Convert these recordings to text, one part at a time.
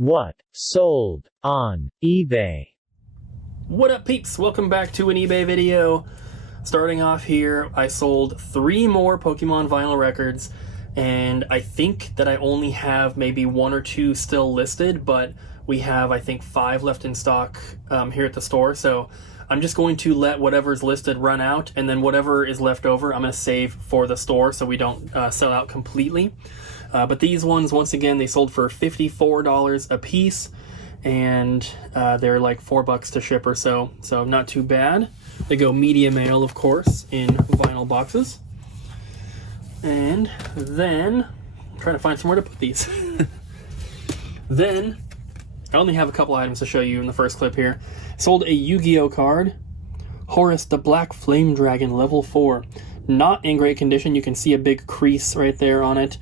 What sold on eBay? What up, peeps? Welcome back to an eBay video. Starting off here, I sold 3 more Pokemon vinyl records, and I think that I only have maybe 1 or 2 still listed, but we have, I think, 5 left in stock here at the store. So I'm just going to let whatever's listed run out, and then whatever is left over, I'm going to save for the store so we don't sell out completely. But these ones, once again, they sold for $54 a piece, and they're like $4 to ship or so not too bad. They go media mail, of course, in vinyl boxes. And then I'm trying to find somewhere to put these. Then I only have a couple items to show you in the first clip here. Sold a YuGiOh card, Horus the Black Flame Dragon level 4. Not in great condition. You can see a big crease right there on it.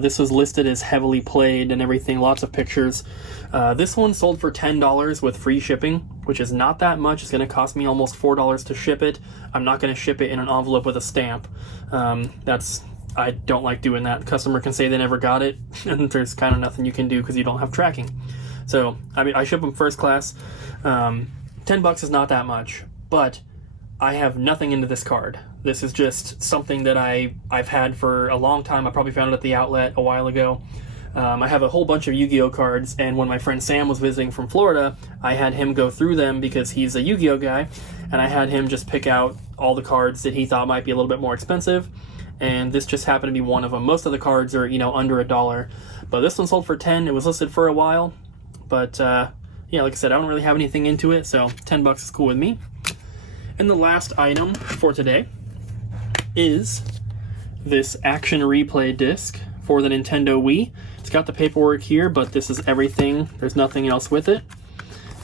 This was listed as heavily played and everything, lots of pictures. This one sold for $10 with free shipping, which is not that much. It's going to cost me almost $4 to ship it. I'm not going to ship it in an envelope with a stamp. I don't like doing that. The customer can say they never got it, and there's kind of nothing you can do because you don't have tracking. So, I mean, I ship them first class. $10 is not that much, but I have nothing into this card. This is just something that I've had for a long time. I probably found it at the outlet a while ago. I have a whole bunch of YuGiOh cards, and when my friend Sam was visiting from Florida, I had him go through them because he's a YuGiOh guy, and I had him just pick out all the cards that he thought might be a little bit more expensive, and this just happened to be one of them. Most of the cards are, under $1, but this one sold for $10. It was listed for a while, but yeah, like I said, I don't really have anything into it, so $10 is cool with me. And the last item for today is this action replay disc for the Nintendo Wii. It's got the paperwork here, but this is everything. There's nothing else with it.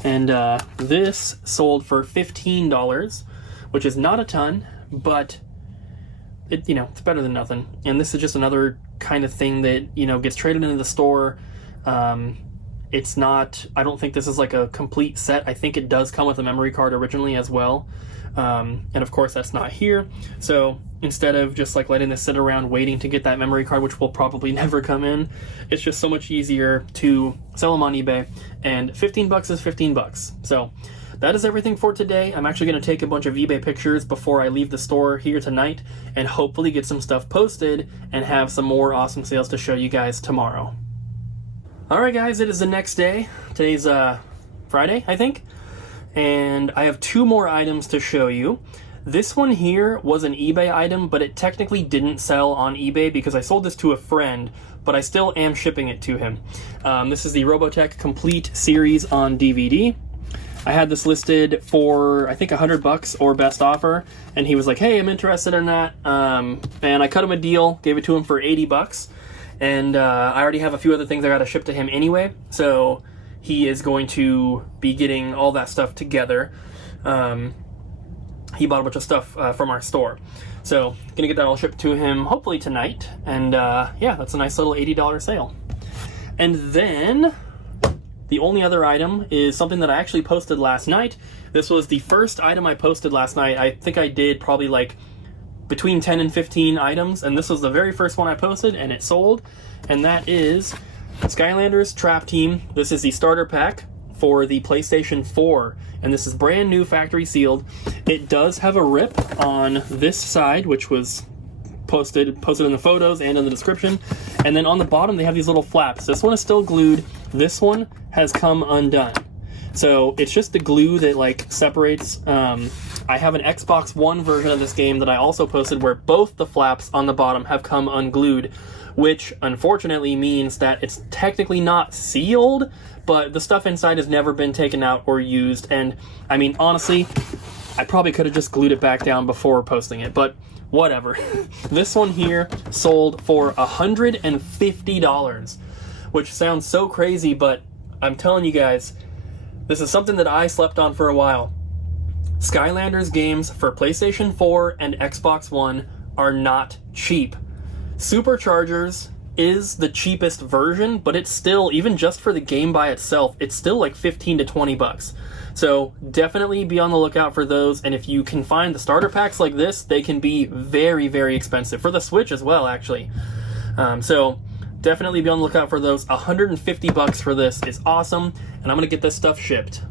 And this sold for $15, which is not a ton, but it's better than nothing. And this is just another kind of thing that, gets traded into the store. It's not, I don't think this is like a complete set. I think it does come with a memory card originally as well. And of course that's not here. So instead of just like letting this sit around waiting to get that memory card, which will probably never come in, it's just so much easier to sell them on eBay. And $15 is $15. So that is everything for today. I'm actually going to take a bunch of eBay pictures before I leave the store here tonight and hopefully get some stuff posted and have some more awesome sales to show you guys tomorrow. Alright guys, it is the next day. Today's Friday, I think. And I have 2 more items to show you. This one here was an eBay item, but it technically didn't sell on eBay because I sold this to a friend, but I still am shipping it to him. This is the Robotech Complete Series on DVD. I had this listed for, I think, $100 or best offer, and he was like, hey, I'm interested in that. And I cut him a deal, gave it to him for $80. And I already have a few other things I gotta ship to him anyway, so he is going to be getting all that stuff together. He bought a bunch of stuff from our store. So, gonna get that all shipped to him hopefully tonight. And yeah, that's a nice little $80 sale. And then, the only other item is something that I actually posted last night. This was the first item I posted last night. I think I did probably like between 10 and 15 items, and this was the very first one I posted, and it sold. And that is Skylanders Trap Team. This is the starter pack for the PlayStation 4, and this is brand new, factory sealed. It does have a rip on this side, which was posted in the photos and in the description. And then on the bottom they have these little flaps. This one is still glued. This one has come undone. So it's just the glue that like separates. I have an Xbox One version of this game that I also posted where both the flaps on the bottom have come unglued, which unfortunately means that it's technically not sealed, but the stuff inside has never been taken out or used. And I mean, honestly, I probably could have just glued it back down before posting it, but whatever. This one here sold for $150, which sounds so crazy, but I'm telling you guys, this is something that I slept on for a while. Skylanders games for PlayStation 4 and Xbox One are not cheap. Superchargers is the cheapest version, but it's still, even just for the game by itself, it's still like 15 to 20 bucks. So definitely be on the lookout for those, and if you can find the starter packs like this, they can be very, very expensive. For the Switch as well, actually. So definitely be on the lookout for those. 150 bucks for this is awesome, and I'm gonna get this stuff shipped.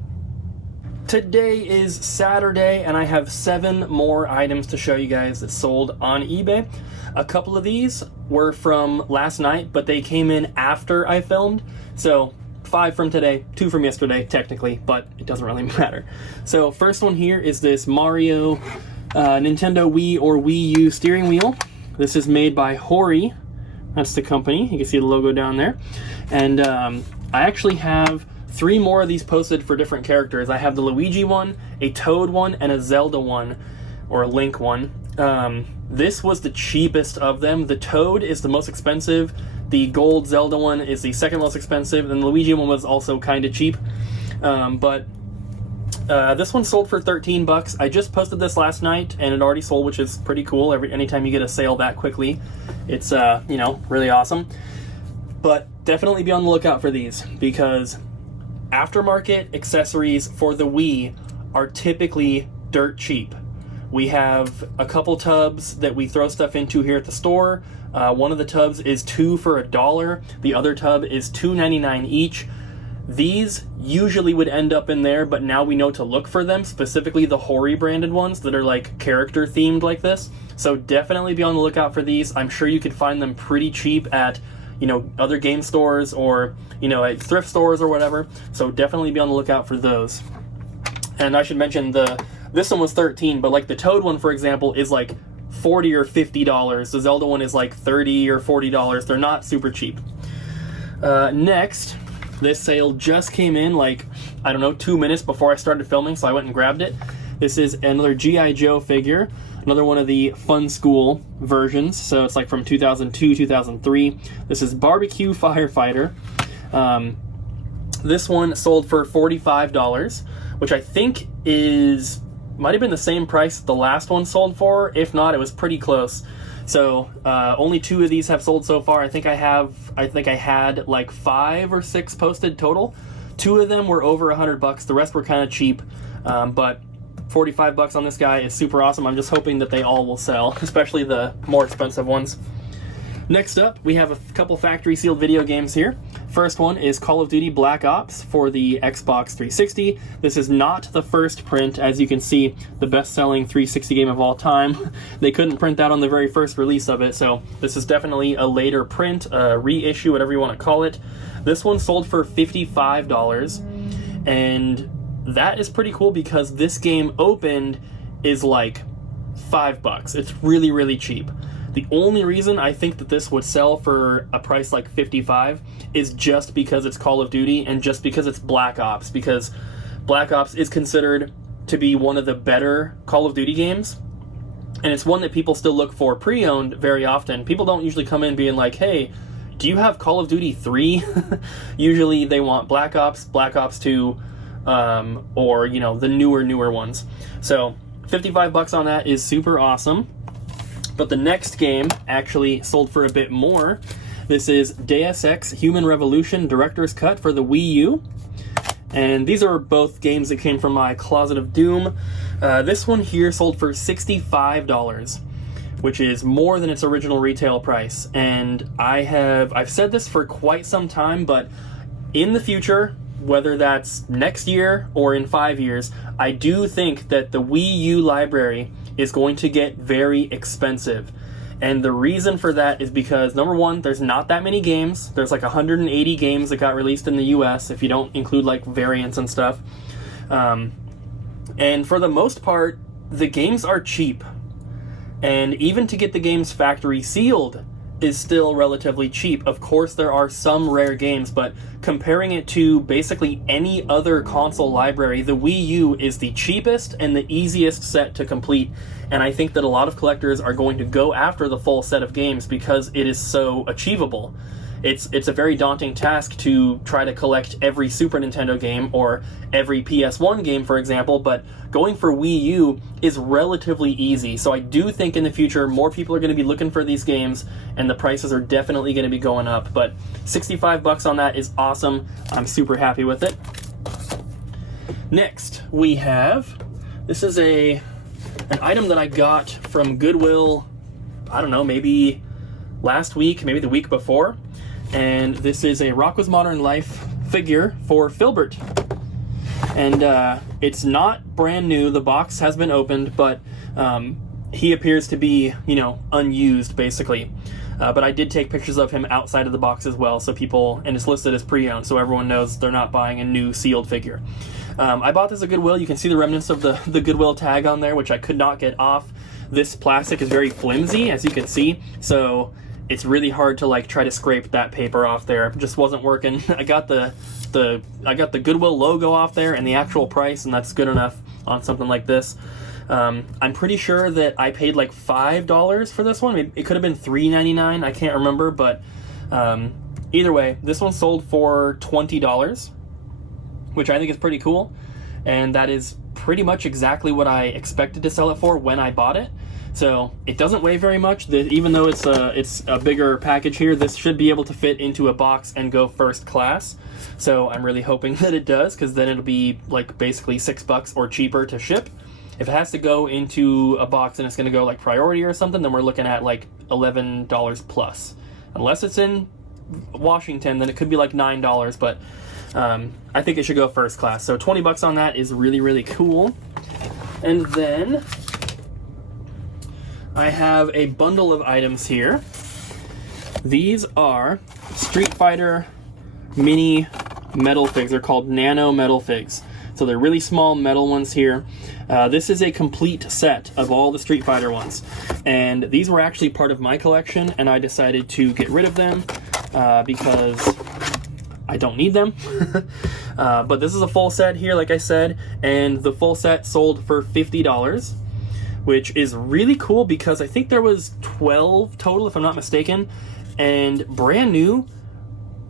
Today is Saturday, and I have 7 more items to show you guys that sold on eBay. A couple of these were from last night, but they came in after I filmed. So 5 from today, 2 from yesterday, technically, but it doesn't really matter. So first one here is this Mario Nintendo Wii or Wii U steering wheel. This is made by Hori. That's the company. You can see the logo down there. And I actually have 3 more of these posted for different characters. I have the Luigi one, a Toad one, and a Zelda one, or a Link one. This was the cheapest of them. The Toad is the most expensive. The gold Zelda one is the second most expensive, and the Luigi one was also kind of cheap. This one sold for 13 bucks. I just posted this last night, and it already sold, which is pretty cool. Anytime you get a sale that quickly, it's you know, really awesome. But definitely be on the lookout for these, because aftermarket accessories for the Wii are typically dirt cheap. We have a couple tubs that we throw stuff into here at the store. One of the tubs is 2 for $1. The other tub is $2.99 each. These usually would end up in there, but now we know to look for them, specifically the Hori branded ones that are like character themed like this. So definitely be on the lookout for these. I'm sure you could find them pretty cheap at, you know, other game stores or, you know, at thrift stores or whatever. So definitely be on the lookout for those. And I should mention this one was 13, but like the Toad one, for example, is like $40 or $50. The Zelda one is like $30 or $40. They're not super cheap. Next, this sale just came in like, I don't know, 2 minutes before I started filming, so I went and grabbed it. This is another YuGiOh figure, another one of the Fun School versions, so it's like from 2002, 2003. This is Barbecue Firefighter. This one sold for $45, which I think might have been the same price the last one sold for. If not, it was pretty close. So only 2 of these have sold so far. I think I had like 5 or 6 posted total. 2 of them were over $100. The rest were kind of cheap, but 45 bucks on this guy is super awesome. I'm just hoping that they all will sell, especially the more expensive ones. Next up, we have a couple factory sealed video games here. First one is Call of Duty Black Ops for the Xbox 360. This is not the first print. As you can see, the best-selling 360 game of all time. They couldn't print that on the very first release of it, so this is definitely a later print, a reissue, whatever you want to call it. This one sold for $55, and that is pretty cool because this game opened is like $5. It's really, really cheap. The only reason I think that this would sell for a price like $55 is just because it's Call of Duty and just because it's Black Ops, because Black Ops is considered to be one of the better Call of Duty games, and it's one that people still look for pre-owned very often. People don't usually come in being like, hey, do you have Call of Duty 3? Usually they want Black Ops, Black Ops 2, or, you know, the newer ones. So 55 bucks on that is super awesome. But the next game actually sold for a bit more. This is Deus Ex Human Revolution Director's Cut for the Wii U. And these are both games that came from my Closet of Doom. This one here sold for $65, which is more than its original retail price. And I've said this for quite some time, but in the future, whether that's next year or in 5 years, I do think that the Wii U library is going to get very expensive. And the reason for that is because, number one, there's not that many games. There's like 180 games that got released in the US, if you don't include like variants and stuff. And for the most part, the games are cheap. And even to get the games factory sealed is still relatively cheap. Of course, there are some rare games, but comparing it to basically any other console library, the Wii U is the cheapest and the easiest set to complete. And I think that a lot of collectors are going to go after the full set of games because it is so achievable. It's a very daunting task to try to collect every Super Nintendo game or every PS1 game, for example, but going for Wii U is relatively easy. So I do think in the future more people are going to be looking for these games and the prices are definitely going to be going up. But 65 bucks on that is awesome. I'm super happy with it. Next, we have, this is an item that I got from Goodwill, I don't know, maybe last week, maybe the week before. and this is a Rocko's Modern Life figure for Filbert. And it's not brand new. The box has been opened, but he appears to be, you know, unused, basically. But I did take pictures of him outside of the box as well, so people, and it's listed as pre-owned, so everyone knows they're not buying a new sealed figure. I bought this at Goodwill. You can see the remnants of the Goodwill tag on there, which I could not get off. This plastic is very flimsy, as you can see, so it's really hard to like try to scrape that paper off there. It just wasn't working. I got the Goodwill logo off there and the actual price, and that's good enough on something like this. I'm pretty sure that I paid like $5 for this one. It could have been $3.99. I can't remember, but either way, this one sold for $20, which I think is pretty cool, and that is pretty much exactly what I expected to sell it for when I bought it. So it doesn't weigh very much. Even though it's a bigger package here, this should be able to fit into a box and go first class. So I'm really hoping that it does, because then it'll be like basically $6 or cheaper to ship. If it has to go into a box and it's going to go like priority or something, then we're looking at like $11 plus. Unless it's in Washington, then it could be like $9, but I think it should go first class. So $20 on that is really, really cool. And then I have a bundle of items here. These are Street Fighter mini metal figs. They're called nano metal figs. So they're really small metal ones here. This is a complete set of all the Street Fighter ones. And these were actually part of my collection, and I decided to get rid of them because I don't need them. But this is a full set here, like I said, and the full set sold for $50, which is really cool because I think there was 12 total, if I'm not mistaken, and brand new.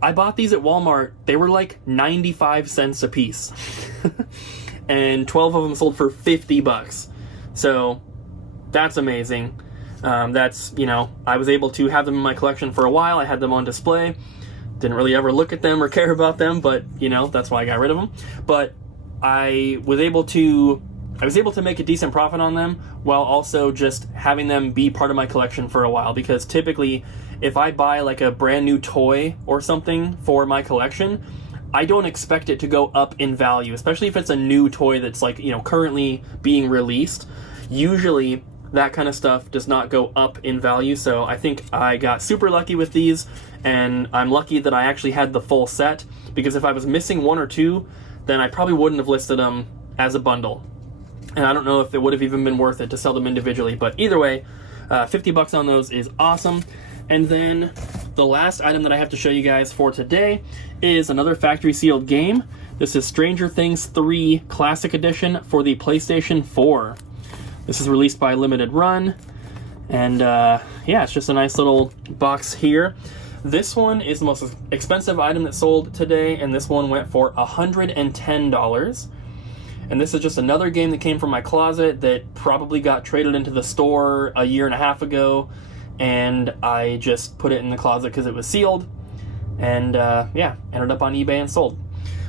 I bought these at Walmart. They were like 95 cents a piece. And 12 of them sold for $50. So that's amazing. That's, you know, I was able to have them in my collection for a while. I had them on display. Didn't really ever look at them or care about them, but, you know, that's why I got rid of them. But I was able to make a decent profit on them while also just having them be part of my collection for a while, because typically if I buy like a brand new toy or something for my collection, I don't expect it to go up in value, especially if it's a new toy that's like, you know, currently being released. Usually that kind of stuff does not go up in value, so I think I got super lucky with these, and I'm lucky that I actually had the full set, because if I was missing one or two, then I probably wouldn't have listed them as a bundle. And I don't know if it would have even been worth it to sell them individually, but either way, $50 on those is awesome. And then the last item that I have to show you guys for today is another factory sealed game. This is Stranger Things 3 Classic Edition for the PlayStation 4. This is released by Limited Run, and yeah, it's just a nice little box here. This one is the most expensive item that sold today, and this one went for $110. And this is just another game that came from my closet that probably got traded into the store a year and a half ago, and I just put it in the closet because it was sealed, and yeah, ended up on eBay and sold.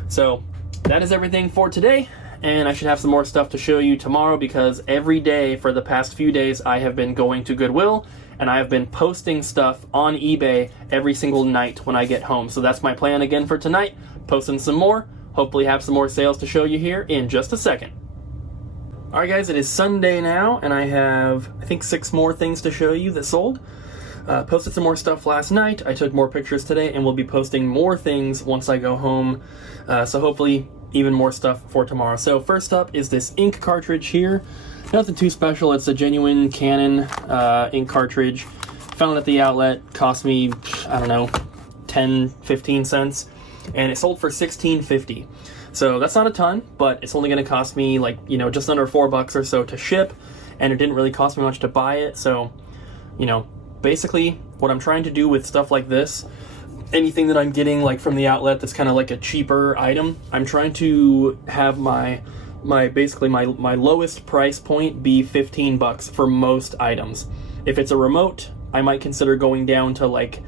So that is everything for today, and I should have some more stuff to show you tomorrow, because every day for the past few days I have been going to Goodwill, and I have been posting stuff on eBay every single night when I get home. So that's my plan again for tonight, posting some more, hopefully have some more sales to show you here in just a second. Alright guys, it is Sunday now, and I have, I think, 6 more things to show you that sold. Posted some more stuff last night, I took more pictures today, and we'll be posting more things once I go home, so hopefully even more stuff for tomorrow. So first up is this ink cartridge here. Nothing too special, it's a genuine Canon ink cartridge. Found it at the outlet, cost me, I don't know, 10-15 cents, and it sold for $16.50. So that's not a ton, but it's only going to cost me like, you know, just under $4 or so to ship, and it didn't really cost me much to buy it. So, you know, basically what I'm trying to do with stuff like this, anything that I'm getting like from the outlet that's kind of like a cheaper item, I'm trying to have my lowest price point be $15 for most items. If it's a remote, I might consider going down to like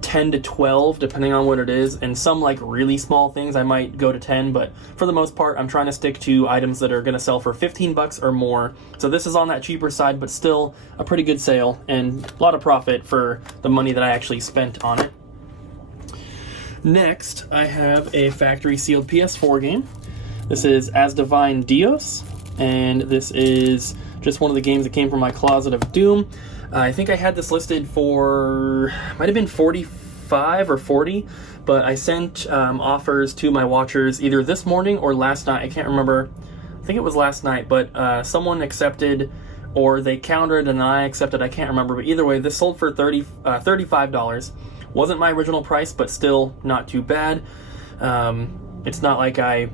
10 to 12 depending on what it is, and some like really small things I might go to 10, but for the most part I'm trying to stick to items that are going to sell for $15 or more. So this is on that cheaper side, but still a pretty good sale and a lot of profit for the money that I actually spent on it. Next, I have a factory sealed PS4 game. This is As Divine Deus, and this is just one of the games that came from my closet of doom. I think I had this listed for, might have been 45 or 40, but I sent offers to my watchers either this morning or last night. I can't remember. I think it was last night, but someone accepted, or they countered and I accepted. I can't remember, but either way, this sold for $35. Wasn't my original price, but still not too bad. It's not like I,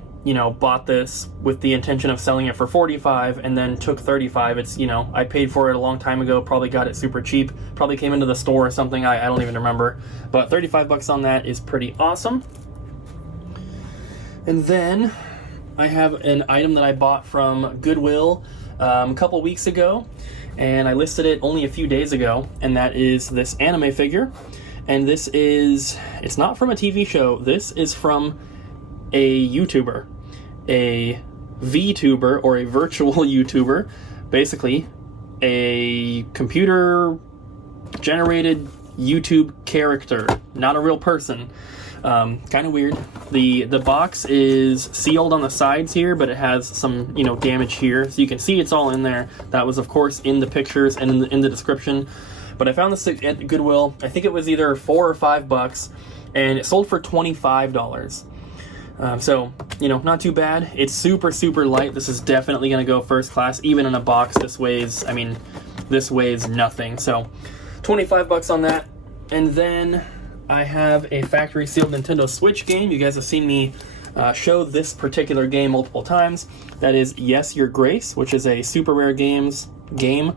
bought this with the intention of selling it for 45 and then took 35. It's, I paid for it a long time ago, probably got it super cheap, probably came into the store or something, I don't even remember. But 35 bucks on that is pretty awesome. And then I have an item that I bought from Goodwill a couple weeks ago, and I listed it only a few days ago, and that is this anime figure. And this is, it's not from a TV show, this is from a YouTuber, a VTuber, or a virtual YouTuber, basically a computer generated YouTube character, not a real person. Kind of weird. The box is sealed on the sides here, but it has some damage here, so you can see it's all in there. That was of course in the pictures and in the description. But I found this at Goodwill. I think it was either $4 or $5, and it sold for $25. So, not too bad. It's super, super light. This is definitely going to go first class. Even in a box, this weighs nothing. So, 25 bucks on that. And then I have a factory sealed Nintendo Switch game. You guys have seen me show this particular game multiple times. That is Yes, Your Grace, which is a super rare game.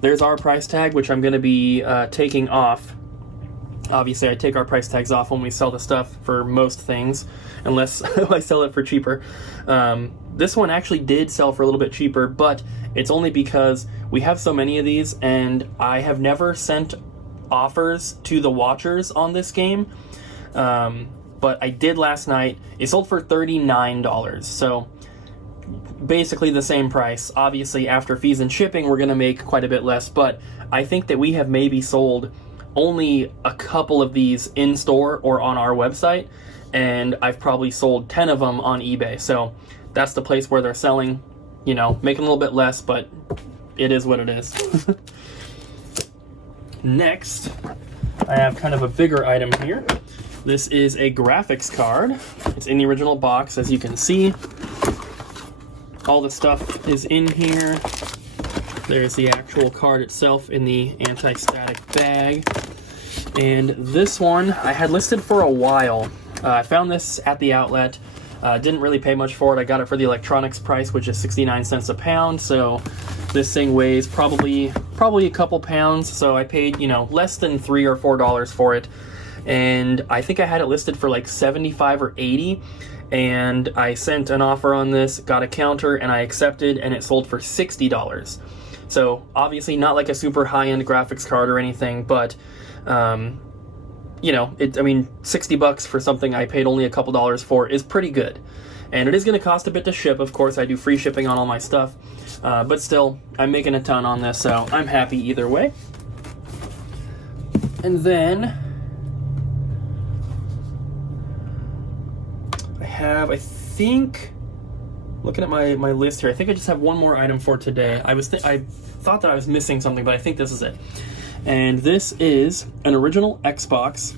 There's our price tag, which I'm going to be taking off. Obviously, I take our price tags off when we sell the stuff for most things, unless I sell it for cheaper. This one actually did sell for a little bit cheaper, but it's only because we have so many of these, and I have never sent offers to the watchers on this game. But I did last night. It sold for $39, so basically the same price. Obviously, after fees and shipping, we're going to make quite a bit less, but I think that we have maybe sold only a couple of these in store or on our website, and I've probably sold 10 of them on eBay. So that's the place where they're selling, making a little bit less, but it is what it is. Next, I have kind of a bigger item here. This is a graphics card. It's in the original box, as you can see. All the stuff is in here. There's the actual card itself in the anti-static bag. And this one I had listed for a while. I found this at the outlet. Didn't really pay much for it. I got it for the electronics price, which is 69 cents a pound. So this thing weighs probably a couple pounds. So I paid, less than $3 or $4 for it. And I think I had it listed for like 75 or 80. And I sent an offer on this, got a counter, and I accepted, and it sold for $60. So obviously not like a super high-end graphics card or anything, but 60 bucks for something I paid only a couple dollars for is pretty good. And it is going to cost a bit to ship. Of course, I do free shipping on all my stuff, but still, I'm making a ton on this, so I'm happy either way. And then I think, looking at my list here, I think I just have one more item for today. I thought that I was missing something, but I think this is it. And this is an original Xbox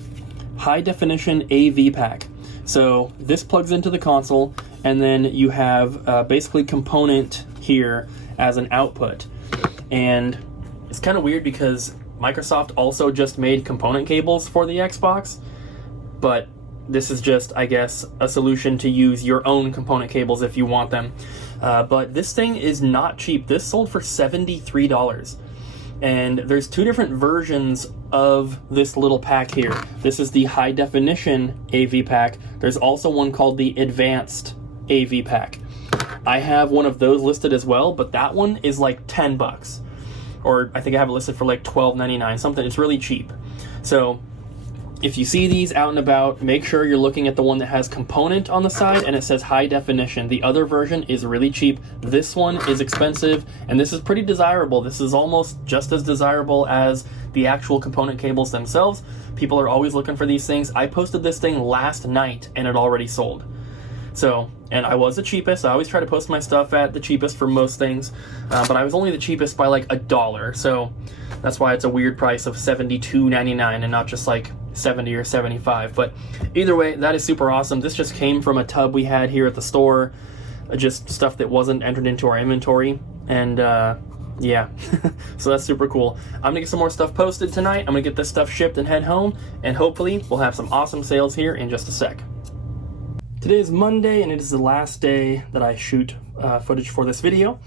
high definition AV pack. So this plugs into the console, and then you have basically component here as an output. And it's kind of weird because Microsoft also just made component cables for the Xbox, but this is just, I guess, a solution to use your own component cables if you want them. But this thing is not cheap. This sold for $73. And there's two different versions of this little pack here. This is the high definition AV pack. There's also one called the advanced AV pack. I have one of those listed as well, but that one is like 10 bucks. Or I think I have it listed for like $12.99, something. It's really cheap. So if you see these out and about, make sure you're looking at the one that has component on the side and it says high definition. The other version is really cheap. This one is expensive, and this is pretty desirable. This is almost just as desirable as the actual component cables themselves. People are always looking for these things. I posted this thing last night and it already sold. So, and I was the cheapest. I always try to post my stuff at the cheapest for most things, but I was only the cheapest by like $1. So that's why it's a weird price of $72.99 and not just like 70 or 75. But either way, that is super awesome. This just came from a tub we had here at the store, just stuff that wasn't entered into our inventory. And yeah, so that's super cool. I'm gonna get some more stuff posted tonight. I'm gonna get this stuff shipped and head home, and hopefully we'll have some awesome sales here in just a sec. Today is Monday, and it is the last day that I shoot footage for this video.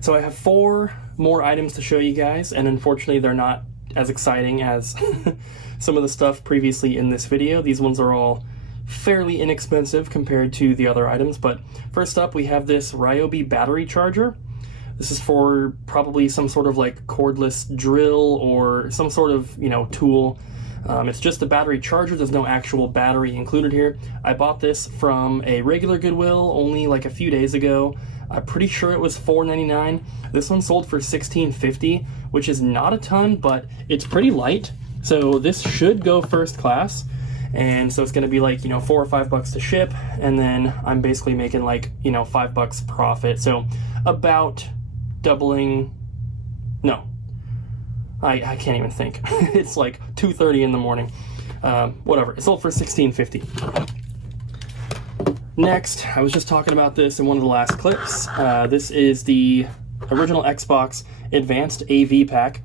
So I have 4 more items to show you guys, and unfortunately they're not as exciting as some of the stuff previously in this video. These ones are all fairly inexpensive compared to the other items, but first up we have this Ryobi battery charger. This is for probably some sort of like cordless drill or some sort of, you know, tool. It's just a battery charger. There's no actual battery included here. I bought this from a regular Goodwill only like a few days ago. I'm pretty sure it was $4.99. This one sold for $16.50, which is not a ton, but it's pretty light. So this should go first class. And so it's going to be like, you know, $4 or $5 to ship. And then I'm basically making like, you know, $5 profit. So about doubling. No. I can't even think. It's like 2:30 in the morning. Whatever. It sold for $16.50. Next, I was just talking about this in one of the last clips. This is the original Xbox Advanced AV Pack.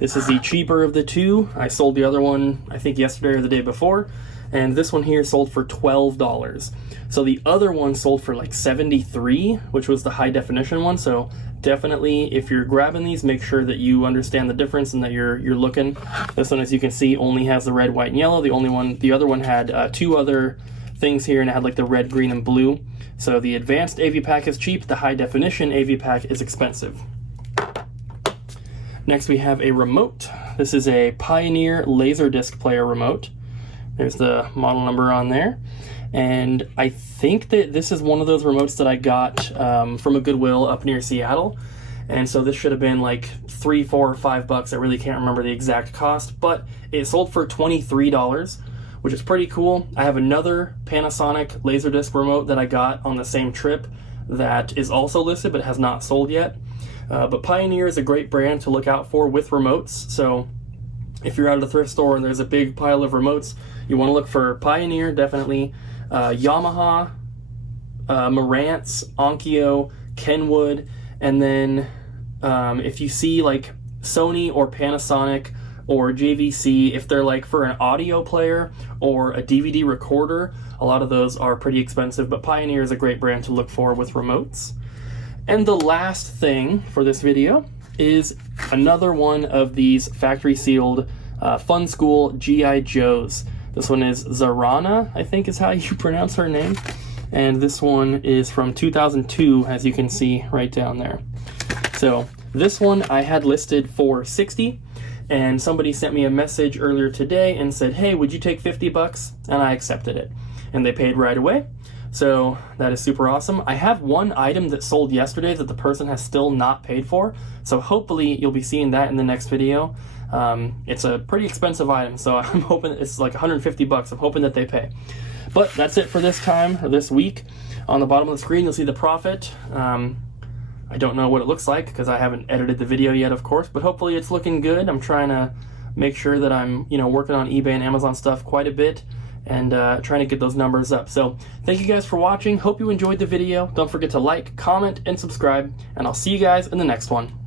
This is the cheaper of the two. I sold the other one, I think, yesterday or the day before. And this one here sold for $12. So the other one sold for like $73, which was the high definition one. So definitely, if you're grabbing these, make sure that you understand the difference and that you're looking. This one, as you can see, only has the red, white, and yellow. The other one had 2 other things here, and it had like the red, green, and blue. So the advanced AV pack is cheap. The high definition AV pack is expensive. Next, we have a remote. This is a Pioneer Laserdisc player remote. There's the model number on there. And I think that this is one of those remotes that I got from a Goodwill up near Seattle. And so this should have been like $3, $4, or $5. I really can't remember the exact cost, but it sold for $23, which is pretty cool. I have another Panasonic Laserdisc remote that I got on the same trip that is also listed but has not sold yet. But Pioneer is a great brand to look out for with remotes. So if you're out at a thrift store and there's a big pile of remotes, you want to look for Pioneer, definitely. Yamaha, Marantz, Onkyo, Kenwood, and then if you see like Sony or Panasonic or JVC, if they're like for an audio player or a DVD recorder, a lot of those are pretty expensive, but Pioneer is a great brand to look for with remotes. And the last thing for this video is another one of these factory sealed Fun School G.I. Joes. This one is Zarana, I think is how you pronounce her name. And this one is from 2002, as you can see right down there. So this one I had listed for $60, and somebody sent me a message earlier today and said, hey, would you take $50? And I accepted it. And they paid right away. So that is super awesome. I have one item that sold yesterday that the person has still not paid for. So hopefully you'll be seeing that in the next video. It's a pretty expensive item, so I'm hoping it's like $150. I'm hoping that they pay. But that's it for this time, or this week. On the bottom of the screen, you'll see the profit. I don't know what it looks like because I haven't edited the video yet, of course, but hopefully it's looking good. I'm trying to make sure that I'm, you know, working on eBay and Amazon stuff quite a bit and trying to get those numbers up. So thank you guys for watching. Hope you enjoyed the video. Don't forget to like, comment, and subscribe, and I'll see you guys in the next one.